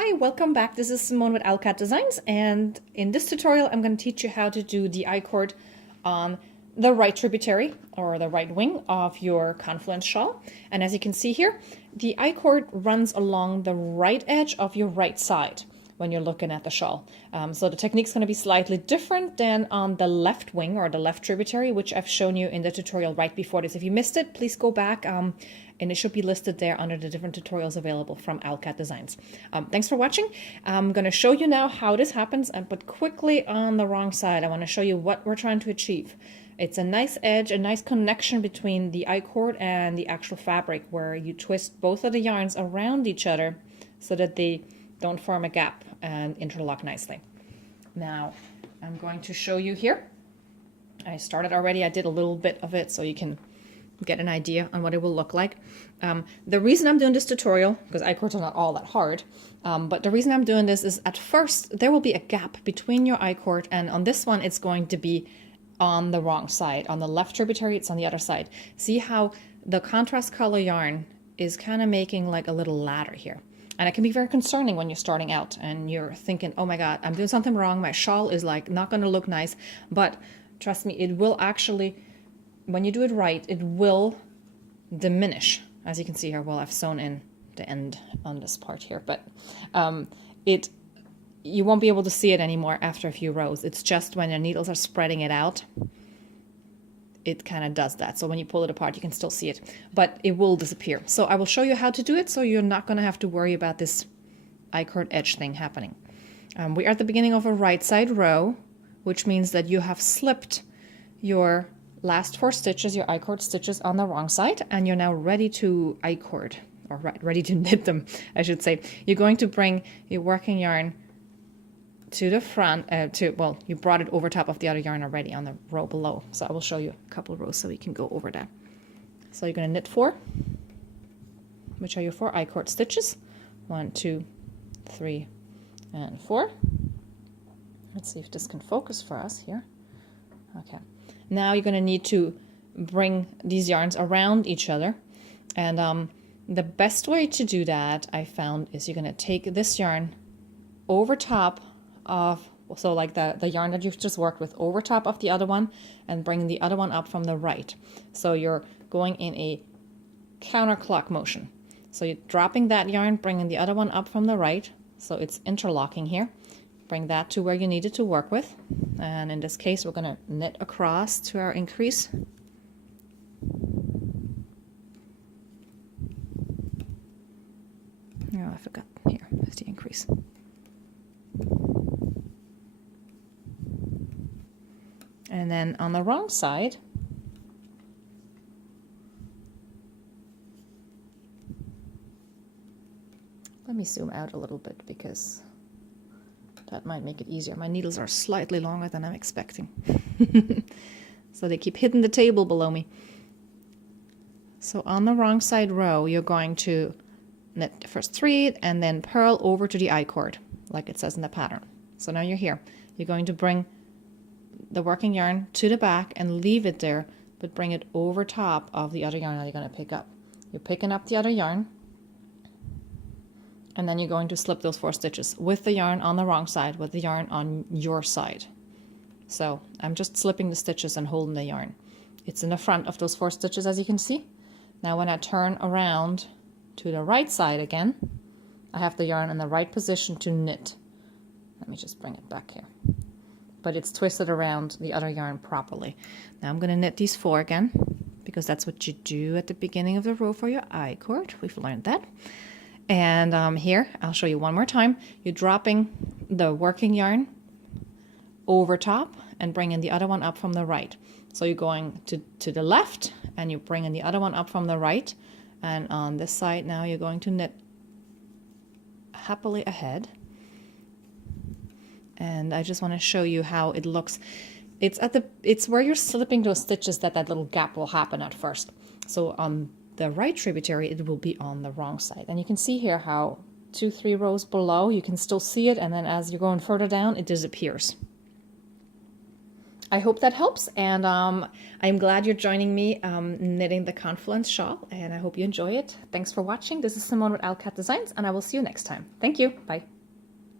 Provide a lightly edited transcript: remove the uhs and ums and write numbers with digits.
Hi, welcome back. This is Simone with Alcat Designs, and in this tutorial I'm going to teach you how to do the I-cord on the right tributary or the right wing of your Confluence shawl. And as you can see here, the I-cord runs along the right edge of your right side when you're looking at the shawl. So the technique's going to be slightly different than on the left wing or the left tributary, which I've shown you in the tutorial right before this. If you missed it, please go back and it should be listed there under the different tutorials available from Alcat Designs. Thanks for watching. I'm going to show you now how this happens, but quickly on the wrong side, I want to show you what we're trying to achieve. It's a nice edge, a nice connection between the I-cord and the actual fabric where you twist both of the yarns around each other so that they don't form a gap and interlock nicely. Now, I'm going to show you here. I started already, I did a little bit of it so you can get an idea on what it will look like. The reason I'm doing this tutorial, because I-cords are not all that hard, but the reason I'm doing this is at first there will be a gap between your I-cord, and on this one it's going to be on the wrong side. On the left tributary, it's on the other side. See how the contrast color yarn is kind of making like a little ladder here. And it can be very concerning when you're starting out and you're thinking, oh my God, I'm doing something wrong. My shawl is like not going to look nice. But trust me, it will actually, when you do it right, it will diminish. As you can see here, well, I've sewn in the end on this part here, but you won't be able to see it anymore after a few rows. It's just when your needles are spreading it out, it kind of does that. So when you pull it apart, you can still see it, but it will disappear. So I will show you how to do it so you're not going to have to worry about this I-cord edge thing happening. We are at the beginning of a right side row, which means that you have slipped your last 4 stitches, your I-cord stitches on the wrong side, and you're now ready to I-cord, or ready to knit them, I should say. You're going to bring your working yarn to the front, well, you brought it over top of the other yarn already on the row below. So I will show you a couple of rows so we can go over that. So you're going to knit 4, which are your 4 I-cord stitches. 1, 2, 3, and 4. Let's see if this can focus for us here. Okay. Now you're going to need to bring these yarns around each other. And the best way to do that, I found, is you're going to take this yarn over top of, so like the yarn that you've just worked with, over top of the other one and bring the other one up from the right. So you're going in a counterclock motion. So you're dropping that yarn, bringing the other one up from the right. So it's interlocking here. Bring that to where you need it to work with. And in this case, we're going to knit across to our increase. Oh, I forgot. Here, there's the increase. And then on the wrong side, let me zoom out a little bit because that might make it easier. My needles are slightly longer than I'm expecting. So they keep hitting the table below me. So on the wrong side row, you're going to knit the first 3 and then purl over to the I-cord, like it says in the pattern. So now you're here. You're going to bring the working yarn to the back and leave it there, but bring it over top of the other yarn that you're going to pick up. You're picking up the other yarn, and then you're going to slip those 4 stitches with the yarn on the wrong side, with the yarn on your side. So I'm just slipping the stitches and holding the yarn. It's in the front of those 4 stitches, as you can see. Now when I turn around to the right side again, I have the yarn in the right position to knit. Let me just bring it back here. But it's twisted around the other yarn properly. Now I'm going to knit these 4 again, because that's what you do at the beginning of the row for your I-cord. We've learned that. And here, I'll show you one more time. You're dropping the working yarn over top and bringing the other one up from the right. So you're going to the left and you're bringing the other one up from the right. And on this side now you're going to knit happily ahead. And I just want to show you how it looks. It's where you're slipping those stitches that little gap will happen at first. So on the right tributary, it will be on the wrong side. And you can see here how 2-3 rows below, you can still see it. And then as you're going further down, it disappears. I hope that helps, and I'm glad you're joining me knitting the Confluence shawl, and I hope you enjoy it. Thanks for watching. This is Simone with Alcat Designs, and I will see you next time. Thank you. Bye.